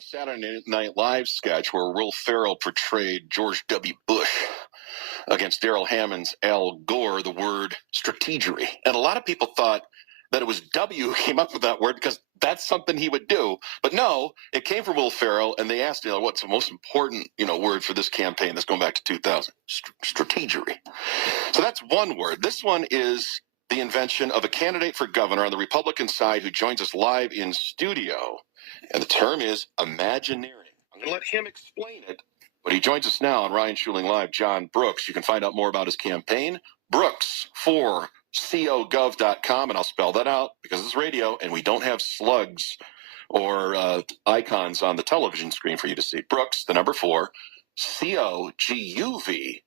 the Saturday Night Live sketch where Will Ferrell portrayed George W. Bush against Daryl Hammond's Al Gore the word strategery. And a lot of people thought that it was W who came up with that word because that's something he would do. But no, it came from Will Ferrell, and they asked, what's the most important, word for this campaign that's going back to 2000? Strategery. So that's one word. This one is the invention of a candidate for governor on the Republican side who joins us live in studio. And the term is Imagineering. I'm going to let him explain it, but he joins us now on Ryan Schuling Live, John Brooks. You can find out more about his campaign, Brooks for cogov.com, and I'll spell that out because it's radio and we don't have slugs or icons on the television screen for you to see. Brooks, the number 4, COGUV.com.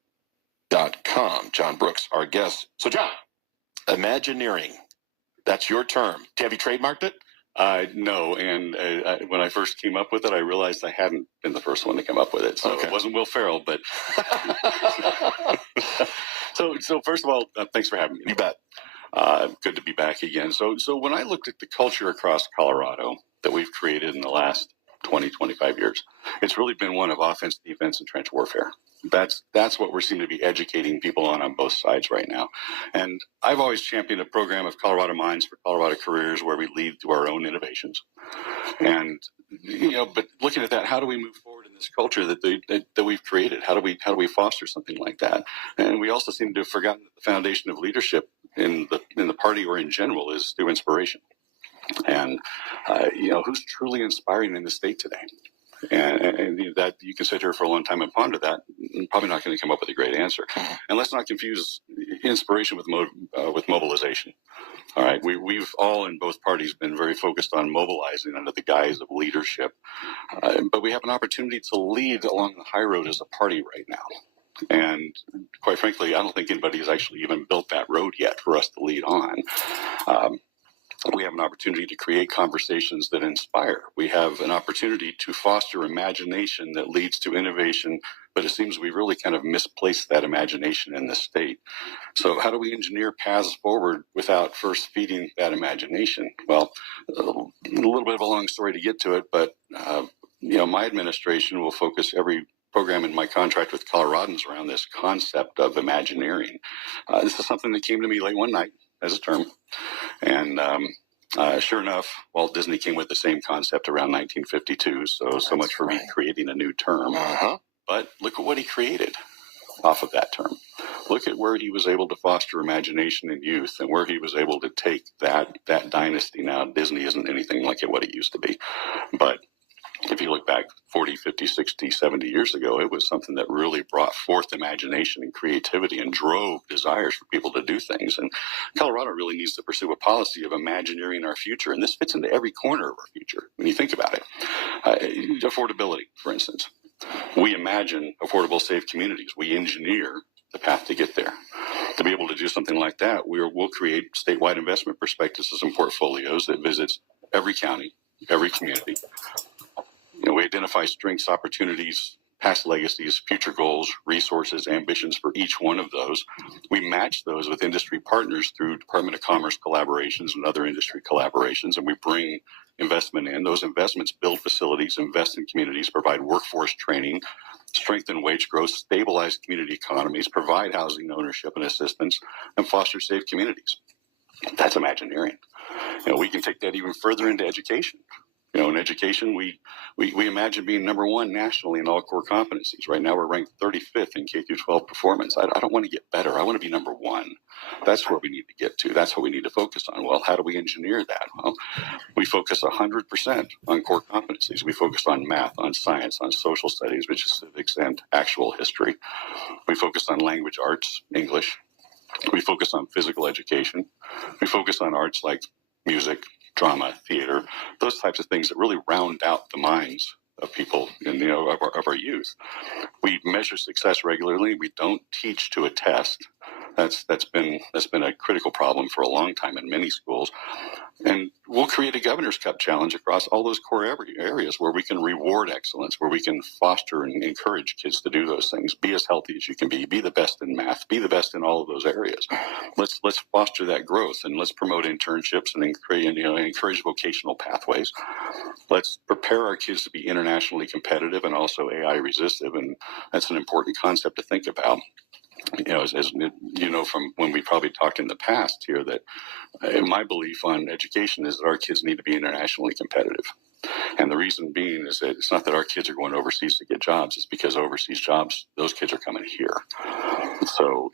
John Brooks, our guest. So, John, Imagineering, that's your term. Have you trademarked it? No, and when I first came up with it, I realized I hadn't been the first one to come up with it. So okay. It wasn't Will Ferrell, but... So first of all, thanks for having me. You bet. Good to be back again. So when I looked at the culture across Colorado that we've created in the last 20, 25 years, it's really been one of offense, defense, and trench warfare. That's what we're seeming to be educating people on both sides right now. And I've always championed a program of Colorado Minds for Colorado Careers where we lead through our own innovations. And, but looking at that, how do we move forward in this culture that we've created? How do we foster something like that? And we also seem to have forgotten that the foundation of leadership in the party or in general is through inspiration. And, who's truly inspiring in the state today? And that you can sit here for a long time and ponder that. I'm probably not going to come up with a great answer. And let's not confuse inspiration with mobilization. All right, we've all in both parties been very focused on mobilizing under the guise of leadership, but we have an opportunity to lead along the high road as a party right now. And quite frankly, I don't think anybody has actually even built that road yet for us to lead on. We have an opportunity to create conversations that inspire. We have an opportunity to foster imagination that leads to innovation, but it seems we really kind of misplaced that imagination in the state. So how do we engineer paths forward without first feeding that imagination? Well, a little bit of a long story to get to it, but my administration will focus every program in my contract with Coloradans around this concept of Imagineering. This is something that came to me late one night as a term. And sure enough, Walt Disney came with the same concept around 1952. So much for me creating a new term. But look at what he created off of that term. Look at where he was able to foster imagination in youth and where he was able to take that dynasty. Now, Disney isn't anything like what it used to be. But if you look back 40, 50, 60, 70 years ago, it was something that really brought forth imagination and creativity and drove desires for people to do things. And Colorado really needs to pursue a policy of Imagineering our future. And this fits into every corner of our future when you think about it. Affordability, for instance. We imagine affordable, safe communities. We engineer the path to get there. To be able to do something like that, we'll create statewide investment prospectuses and portfolios that visits every county, every community. We identify strengths, opportunities, past legacies, future goals, resources, ambitions for each one of those. We match those with industry partners through Department of Commerce collaborations and other industry collaborations, and we bring investment in. Those investments build facilities, invest in communities, provide workforce training, strengthen wage growth, stabilize community economies, provide housing ownership and assistance, and foster safe communities. That's Imagineering. We can take that even further into education. In education, we imagine being number 1 nationally in all core competencies. Right now, we're ranked 35th in K-12 performance. I don't want to get better. I want to be number 1. That's where we need to get to. That's what we need to focus on. Well, how do we engineer that? Well, we focus 100% on core competencies. We focus on math, on science, on social studies, which is civics and actual history. We focus on language arts, English. We focus on physical education. We focus on arts like music, drama, theater, those types of things that really round out the minds of people of our youth. We measure success regularly. We don't teach to a test. That's been a critical problem for a long time in many schools. And we'll create a Governor's Cup challenge across all those core areas where we can reward excellence, where we can foster and encourage kids to do those things. Be as healthy as you can be the best in math, be the best in all of those areas. Let's foster that growth, and let's promote internships and encourage vocational pathways. Let's prepare our kids to be internationally competitive and also AI resistive, and that's an important concept to think about. As you know from when we probably talked in the past here, that my belief on education is that our kids need to be internationally competitive. And the reason being is that it's not that our kids are going overseas to get jobs. It's because overseas jobs, those kids are coming here. So,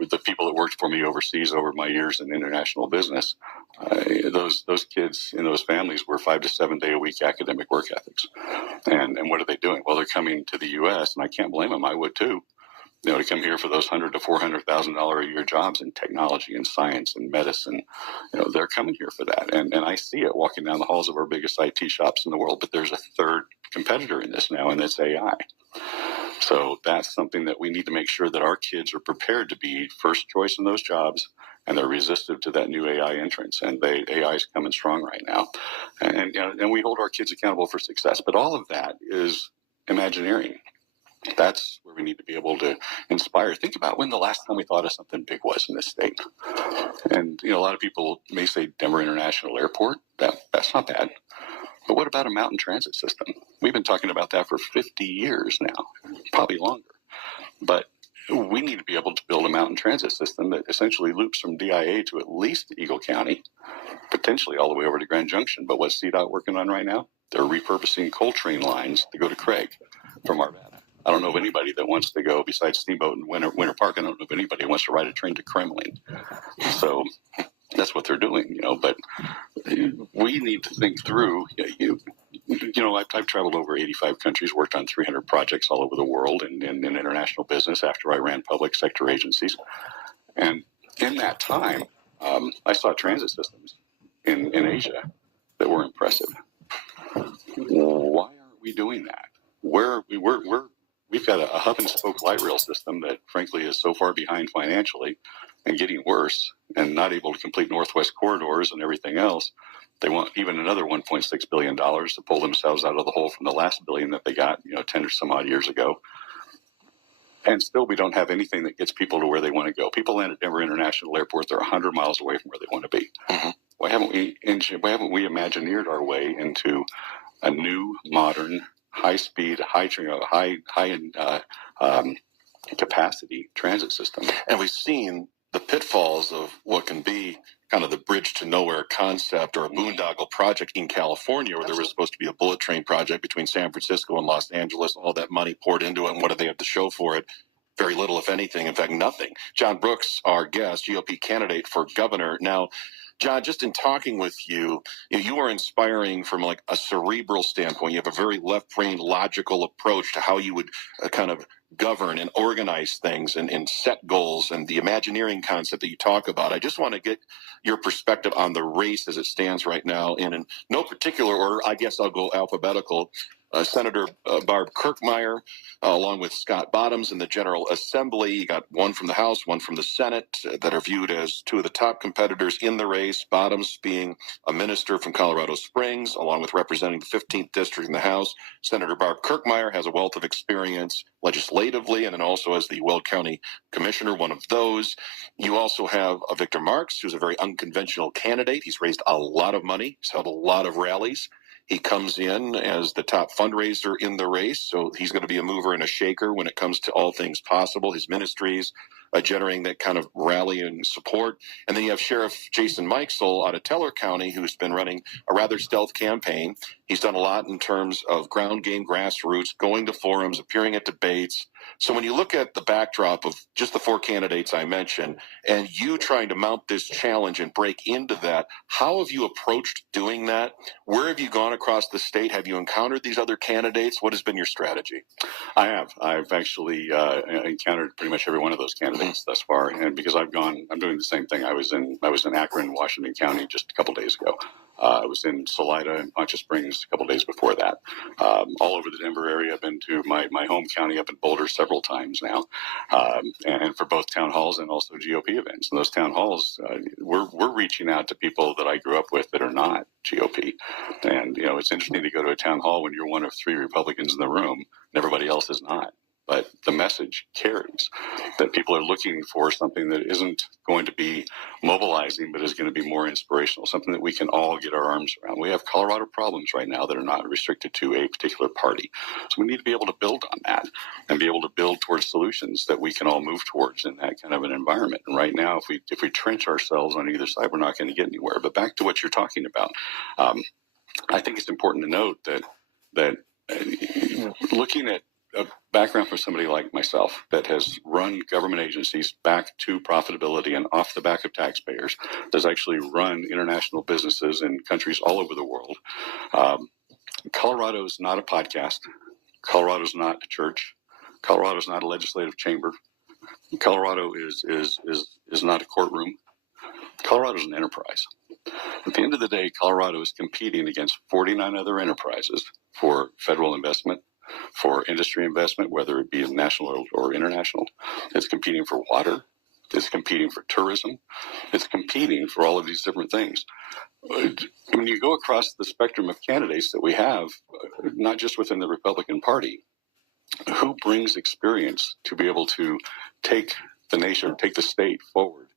the people that worked for me overseas over my years in international business, those kids in those families were 5 to 7 day a week academic work ethics. And what are they doing? Well, they're coming to the U.S., and I can't blame them. I would too. To come here for those $100,000 to $400,000 a year jobs in technology and science and medicine, they're coming here for that. And I see it walking down the halls of our biggest IT shops in the world. But there's a third competitor in this now, and that's AI. So that's something that we need to make sure that our kids are prepared to be first choice in those jobs, and they're resistive to that new AI entrance. And AI is coming strong right now. And we hold our kids accountable for success. But all of that is Imagineering. That's where we need to be able to inspire. Think about when the last time we thought of something big was in this state. And, a lot of people may say Denver International Airport. That's not bad. But what about a mountain transit system? We've been talking about that for 50 years now, probably longer. But we need to be able to build a mountain transit system that essentially loops from DIA to at least Eagle County, potentially all the way over to Grand Junction. But what's CDOT working on right now? They're repurposing coal train lines to go to Craig from Arvada. I don't know of anybody that wants to go, besides Steamboat and Winter Park, I don't know of anybody who wants to ride a train to Kremlin. So that's what they're doing, But we need to think through, I've traveled over 85 countries, worked on 300 projects all over the world and in international business after I ran public sector agencies. And in that time, I saw transit systems in Asia that were impressive. Why aren't we doing that? We've got a hub and spoke light rail system that, frankly, is so far behind financially and getting worse, and not able to complete Northwest corridors and everything else. They want even another $1.6 billion to pull themselves out of the hole from the last billion that they got, 10 or some odd years ago. And still, we don't have anything that gets people to where they want to go. People land at Denver International Airport; they're 100 miles away from where they want to be. Mm-hmm. Why haven't we Imagineered our way into a new, modern, high-speed, high capacity transit system? And we've seen the pitfalls of what can be kind of the bridge to nowhere concept, or a boondoggle project in California, where there was supposed to be a bullet train project between San Francisco and Los Angeles. All that money poured into it, and what do they have to show for it? Very little, if anything. In fact, nothing. John Brooks, our guest, GOP candidate for governor. Now, John, just in talking with you, you are inspiring from like a cerebral standpoint. You have a very left-brain, logical approach to how you would kind of govern and organize things and set goals, and the Imagineering concept that you talk about. I just want to get your perspective on the race as it stands right now in no particular order. I guess I'll go alphabetical. Senator Barb Kirkmeyer, along with Scott Bottoms in the General Assembly. You got one from the House, one from the Senate, that are viewed as two of the top competitors in the race. Bottoms being a minister from Colorado Springs, along with representing the 15th District in the House. Senator Barb Kirkmeyer has a wealth of experience legislatively, and then also as the Weld County Commissioner, one of those. You also have Victor Marks, who's a very unconventional candidate. He's raised a lot of money. He's held a lot of rallies. He comes in as the top fundraiser in the race, so he's going to be a mover and a shaker when it comes to all things possible. His ministries generating that kind of rally and support. And then you have Sheriff Jason Mikesell out of Teller County, who's been running a rather stealth campaign. He's done a lot in terms of ground game, grassroots, going to forums, appearing at debates. So when you look at the backdrop of just the four candidates I mentioned, and you trying to mount this challenge and break into that, how have you approached doing that? Where have you gone across the state? Have you encountered these other candidates? What has been your strategy? I have. I've actually encountered pretty much every one of those candidates thus far, and because I'm doing the same thing. I was in Akron, Washington County just a couple days ago. I was in Salida and Poncha Springs a couple days before that. all over the Denver area. I've been to my home county up in Boulder several times now, and for both town halls and also GOP events. And those town halls, we're reaching out to people that I grew up with that are not GOP. And, it's interesting to go to a town hall when you're one of 3 Republicans in the room and everybody else is not. But the message carries that people are looking for something that isn't going to be mobilizing, but is going to be more inspirational, something that we can all get our arms around. We have Colorado problems right now that are not restricted to a particular party. So we need to be able to build on that and be able to build towards solutions that we can all move towards in that kind of an environment. And right now, if we trench ourselves on either side, we're not going to get anywhere. But back to what you're talking about, I think it's important to note that looking at a background for somebody like myself that has run government agencies back to profitability and off the back of taxpayers, that's actually run international businesses in countries all over the world. Colorado is not a podcast. Colorado is not a church. Colorado is not a legislative chamber. Colorado is not a courtroom. Colorado is an enterprise. At the end of the day, Colorado is competing against 49 other enterprises for federal investment, for industry investment, whether it be national or international. It's competing for water. It's competing for tourism. It's competing for all of these different things. When you go across the spectrum of candidates that we have, not just within the Republican Party, who brings experience to be able to take the nation, take the state forward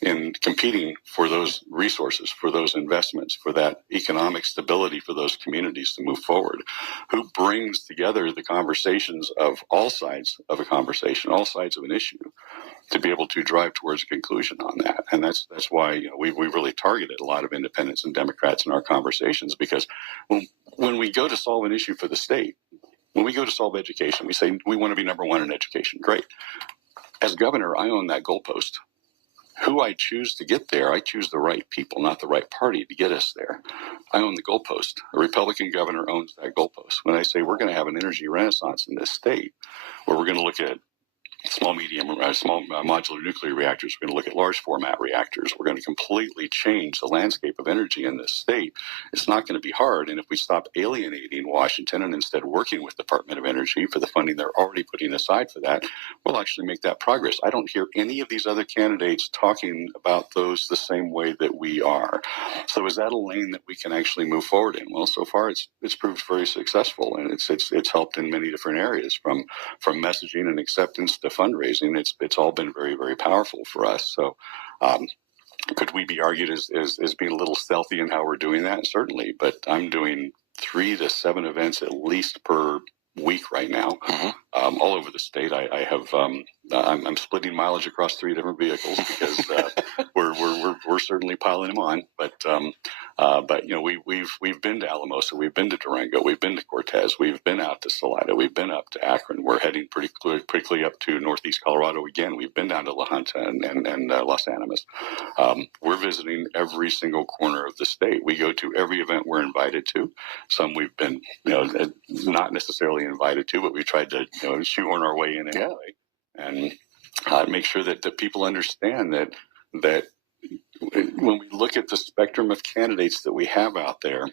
in competing for those resources, for those investments, for that economic stability for those communities to move forward? Who brings together the conversations of all sides of a conversation, all sides of an issue, to be able to drive towards a conclusion on that? And that's why we really targeted a lot of independents and Democrats in our conversations, because when we go to solve an issue for the state, when we go to solve education, we say we want to be number 1 in education. Great. As governor, I own that goalpost. Who I choose to get there, I choose the right people, not the right party to get us there. I own the goalpost. A Republican governor owns that goalpost. When I say we're going to have an energy renaissance in this state, where we're going to look at small modular nuclear reactors, we're going to look at large format reactors, we're going to completely change the landscape of energy in this state. It's not going to be hard. And if we stop alienating Washington and instead working with the Department of Energy for the funding they're already putting aside for that, we'll actually make that progress. I don't hear any of these other candidates talking about those the same way that we are. So is that a lane that we can actually move forward in? Well, so far it's proved very successful, and it's helped in many different areas, from messaging and acceptance to fundraising. It's all been very, very powerful for us. So could we be argued as being a little stealthy in how we're doing that? Certainly, but I'm doing 3 to 7 events at least per week right now, all over the state. I'm splitting mileage across 3 different vehicles because we're certainly piling them on. But we've been to Alamosa, we've been to Durango, we've been to Cortez, we've been out to Salida, we've been up to Akron. We're heading pretty quickly up to Northeast Colorado again. We've been down to La Junta and Los Animas. We're visiting every single corner of the state. We go to every event we're invited to. Some we've been not necessarily invited to, but we tried to shoehorn our way in anyway, and make sure that people understand that when we look at the spectrum of candidates that we have out there,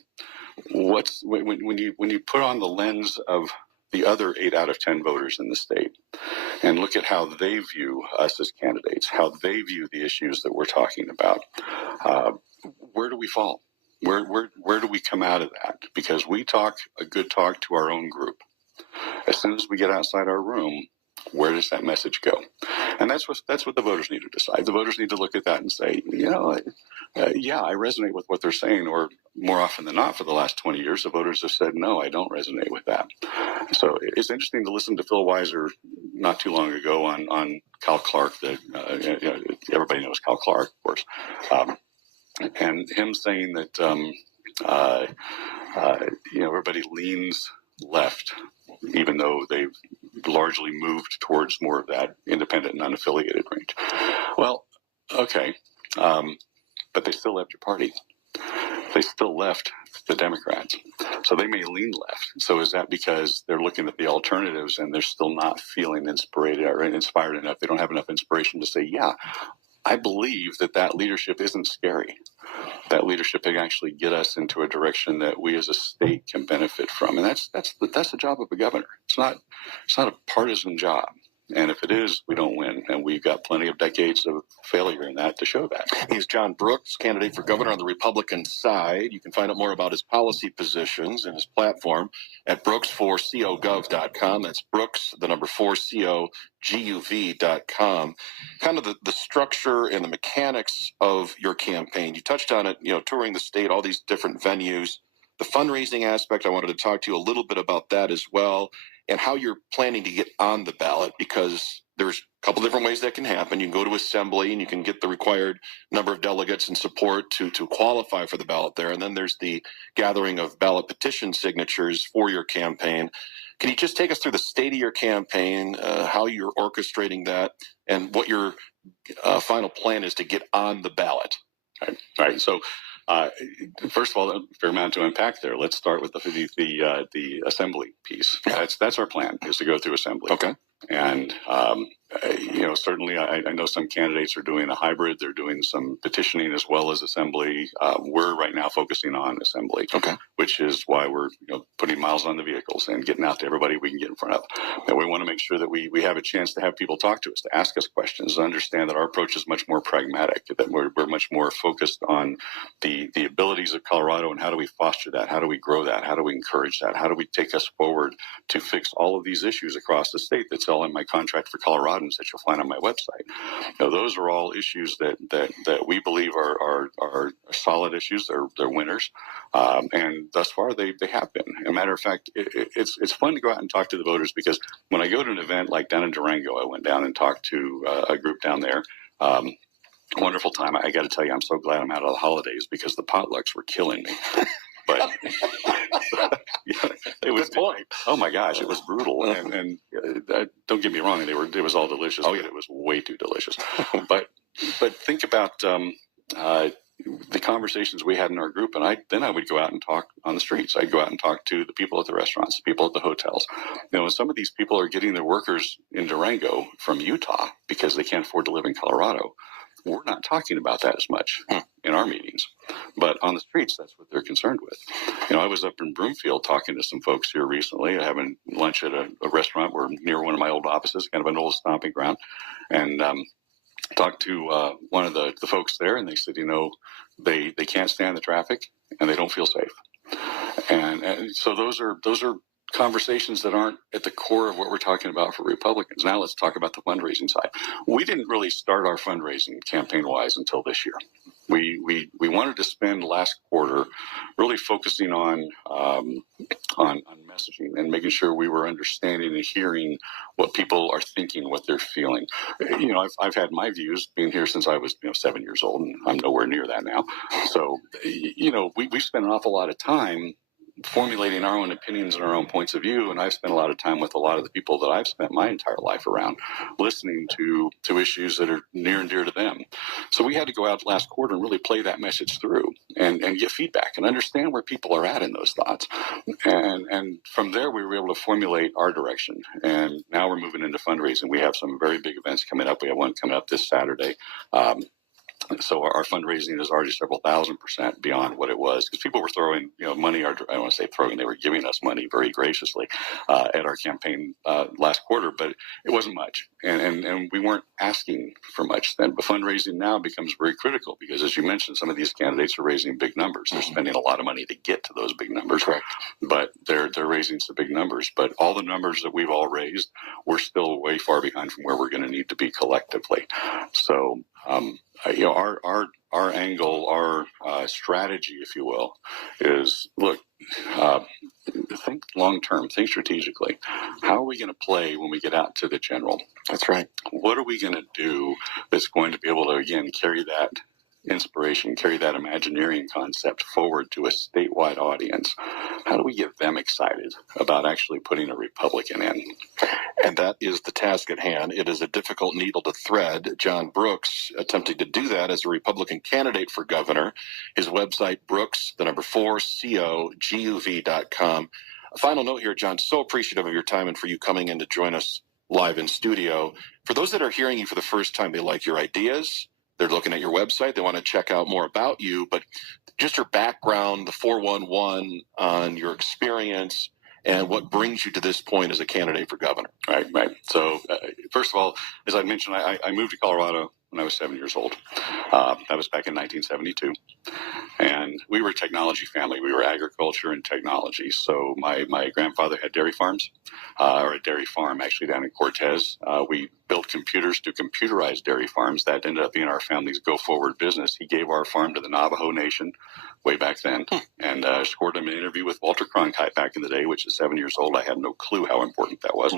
when you put on the lens of the other 8 out of 10 voters in the state and look at how they view us as candidates, how they view the issues that we're talking about, where do we fall? Where do we come out of that? Because we talk a good talk to our own group. As soon as we get outside our room, where does that message go? And that's what the voters need to decide. The voters need to look at that and say, yeah, I resonate with what they're saying. Or more often than not, for the last 20 years, the voters have said, no, I don't resonate with that. So it's interesting to listen to Phil Weiser not too long ago on Cal Clark. Everybody knows Cal Clark, of course. And him saying that, everybody leans left, even though they've largely moved towards more of that independent and unaffiliated range. Well, okay, but they still left your party. They still left the Democrats. So they may lean left. So is that because they're looking at the alternatives and they're still not feeling inspired enough? They don't have enough inspiration to say, yeah, I believe that leadership isn't scary. That leadership can actually get us into a direction that we as a state can benefit from, and that's the job of a governor. It's not a partisan job. And if it is, we don't win. And we've got plenty of decades of failure in that to show that. He's John Brooks, candidate for governor on the Republican side. You can find out more about his policy positions and his platform at brooks4cogov.com. That's Brooks, the number 4cogov.com. Kind of the structure and the mechanics of your campaign. You touched on it, touring the state, all these different venues. The fundraising aspect, I wanted to talk to you a little bit about that as well, and how you're planning to get on the ballot, because there's a couple different ways that can happen. You can go to assembly and you can get the required number of delegates and support to qualify for the ballot there. And then there's the gathering of ballot petition signatures for your campaign. Can you just take us through the state of your campaign, how you're orchestrating that, and what your final plan is to get on the ballot? All right. So, first of all, a fair amount to unpack there. Let's start with the assembly piece. That's our plan, is to go through assembly. Okay. And certainly I know some candidates are doing a hybrid. They're doing some petitioning as well as assembly. We're right now focusing on assembly, which is why we're putting miles on the vehicles and getting out to everybody we can get in front of. And we want to make sure that we have a chance to have people talk to us, to ask us questions, to understand that our approach is much more pragmatic, that we're much more focused on the abilities of Colorado and how do we foster that, how do we grow that, how do we encourage that, how do we take us forward to fix all of these issues across the state. That's all in my contract for Coloradans that you'll find on my website. Those are all issues that we believe are solid issues. They're winners, and thus far they have been. As a matter of fact, it's fun to go out and talk to the voters, because when I go to an event like down in Durango, I went down and talked to a group down there. Wonderful time. I got to tell you, I'm so glad I'm out of the holidays, because the potlucks were killing me. But it was point. Oh my gosh, it was brutal. And don't get me wrong, it was all delicious. Oh yeah, it was way too delicious. but think about the conversations we had in our group, and I would go out and talk on the streets. I'd go out and talk to the people at the restaurants, the people at the hotels. And some of these people are getting their workers in Durango from Utah because they can't afford to live in Colorado. We're not talking about that as much in our meetings, but on the streets, that's what they're concerned with. I was up in Broomfield talking to some folks here recently, having lunch at a restaurant. We're near one of my old offices, kind of an old stomping ground, and talked to one of the folks there, and they said, they can't stand the traffic and they don't feel safe. And so those are conversations that aren't at the core of what we're talking about for Republicans. Now let's talk about the fundraising side. We didn't really start our fundraising campaign-wise until this year. We wanted to spend last quarter really focusing on messaging and making sure we were understanding and hearing what people are thinking, what they're feeling. I've had my views, being here since I was 7 years old, and I'm nowhere near that now. So we spent an awful lot of time formulating our own opinions and our own points of view, and I've spent a lot of time with a lot of the people that I've spent my entire life around, listening to issues that are near and dear to them. So we had to go out last quarter and really play that message through and get feedback and understand where people are at in those thoughts. And from there, we were able to formulate our direction. And now we're moving into fundraising. We have some very big events coming up. We have one coming up this Saturday. So our fundraising is already several thousand% beyond what it was, because people were throwing money. I don't want to say throwing; they were giving us money very graciously at our campaign last quarter, but it wasn't much, and we weren't asking for much then. But fundraising now becomes very critical, because, as you mentioned, some of these candidates are raising big numbers. They're spending a lot of money to get to those big numbers, correct? But they're raising some big numbers. But all the numbers that we've all raised, we're still way far behind from where we're going to need to be collectively. So. Our angle, our strategy, if you will, is look, think long term, think strategically. How are we going to play when we get out to the general? That's right. What are we going to do that's going to be able to, again, carry that inspiration, carry that Imagineering concept forward to a statewide audience? How do we get them excited about actually putting a Republican in? And that is the task at hand. It is a difficult needle to thread. John Brooks attempting to do that as a Republican candidate for governor. His website, Brooks, the number 4cogov.com. A final note here, John, so appreciative of your time and for you coming in to join us live in studio. For those that are hearing you for the first time, they like your ideas. they're looking at your website. They want to check out more about you, but just your background, the 411 on your experience, and what brings you to this point as a candidate for governor. Right. So, first of all, as I mentioned, I moved to Colorado when I was 7 years old. That was back in 1972. And we were a technology family. We were agriculture and technology. So my grandfather had dairy farms, or a dairy farm actually down in Cortez. We built computers to computerize dairy farms. That ended up being our family's go-forward business. He gave our farm to the Navajo Nation way back then, and scored him an interview with Walter Cronkite back in the day, which is 7 years old. I had no clue how important that was.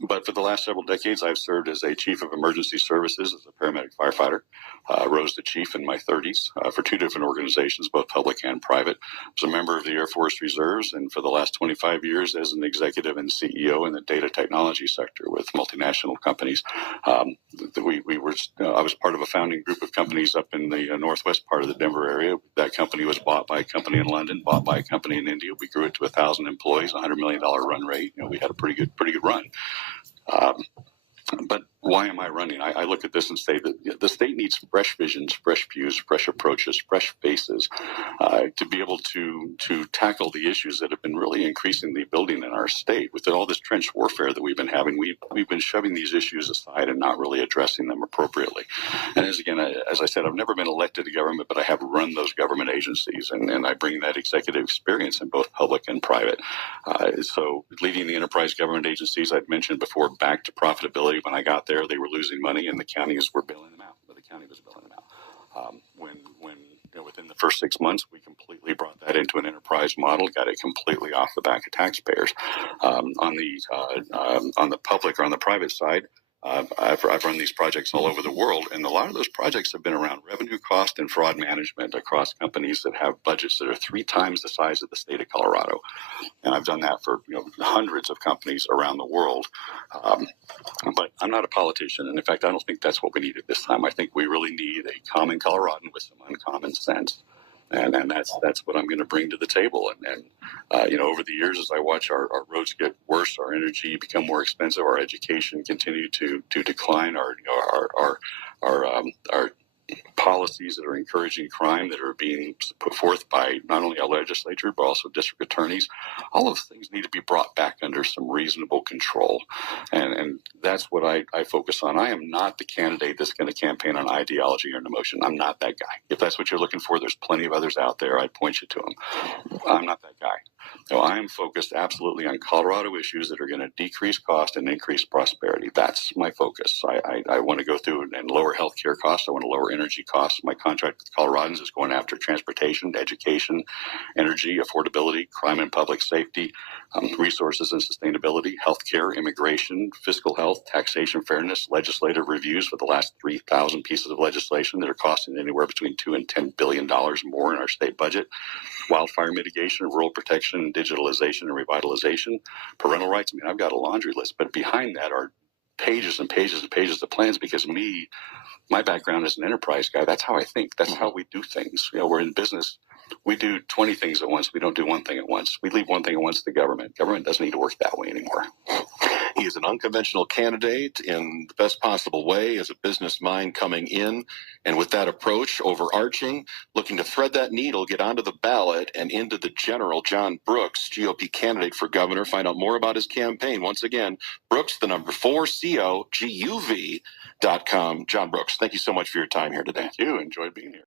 But for the last several decades, I've served as a chief of emergency services as a paramedic firefighter. Rose to chief in my 30s for two different organizations, both public and private. I was a member of the Air Force Reserves, and for the last 25 years as an executive and CEO in the data technology sector with multinational companies. I was part of a founding group of companies up in the northwest part of the Denver area. That company was bought by a company in London, bought by a company in India. We grew it to 1,000 employees, $100 million run rate. We had a pretty good run. But why am I running? I look at this and say that the state needs fresh visions, fresh views, fresh approaches, fresh faces to be able to tackle the issues that have been really increasingly building in our state. With all this trench warfare that we've been having, we've been shoving these issues aside and not really addressing them appropriately. And as I said, I've never been elected to government, but I have run those government agencies, and I bring that executive experience in both public and private. So leading the enterprise government agencies, I'd mentioned before, back to profitability. When I got there, they were losing money, and the counties were billing them out. But the county was billing them out. Within the first 6 months, we completely brought that into an enterprise model, got it completely off the back of taxpayers. On the public or on the private side, I've run these projects all over the world, and a lot of those projects have been around revenue, cost, and fraud management across companies that have budgets that are 3 times the size of the state of Colorado. And I've done that for hundreds of companies around the world. But I'm not a politician, and in fact, I don't think that's what we need at this time. I think we really need a common Coloradan with some uncommon sense. And that's what I'm going to bring to the table. And over the years, as I watch our roads get worse, our energy become more expensive, our education continue to decline, our policies that are encouraging crime that are being put forth by not only our legislature but also district attorneys, all of those things need to be brought back under some reasonable control. And that's what I focus on. I am not the candidate that's going to campaign on ideology or an emotion. I'm not that guy. If that's what you're looking for, there's plenty of others out there. I'd point you to them. I'm not that guy. So I am focused absolutely on Colorado issues that are going to decrease cost and increase prosperity. That's my focus. I want to go through and lower healthcare costs. I want to lower energy costs. My contract with Coloradans is going after transportation, education, energy, affordability, crime and public safety, resources and sustainability, healthcare, immigration, fiscal health, taxation fairness, legislative reviews for the last 3,000 pieces of legislation that are costing anywhere between $2 and $10 billion more in our state budget, wildfire mitigation, rural protection, digitalization and revitalization, parental rights. I mean, I've got a laundry list, but behind that are pages and pages and pages of plans, because my background as an enterprise guy, that's how I think. That's how we do things. We're in business. We do 20 things at once. We don't do one thing at once. We leave one thing at once to the government. Government doesn't need to work that way anymore. He is an unconventional candidate in the best possible way, as a business mind coming in. And with that approach, overarching, looking to thread that needle, get onto the ballot and into the general. John Brooks, GOP candidate for governor. Find out more about his campaign. Once again, Brooks, the number 4, COGUV.com. John Brooks, thank you so much for your time here today. Thank you. Enjoyed being here.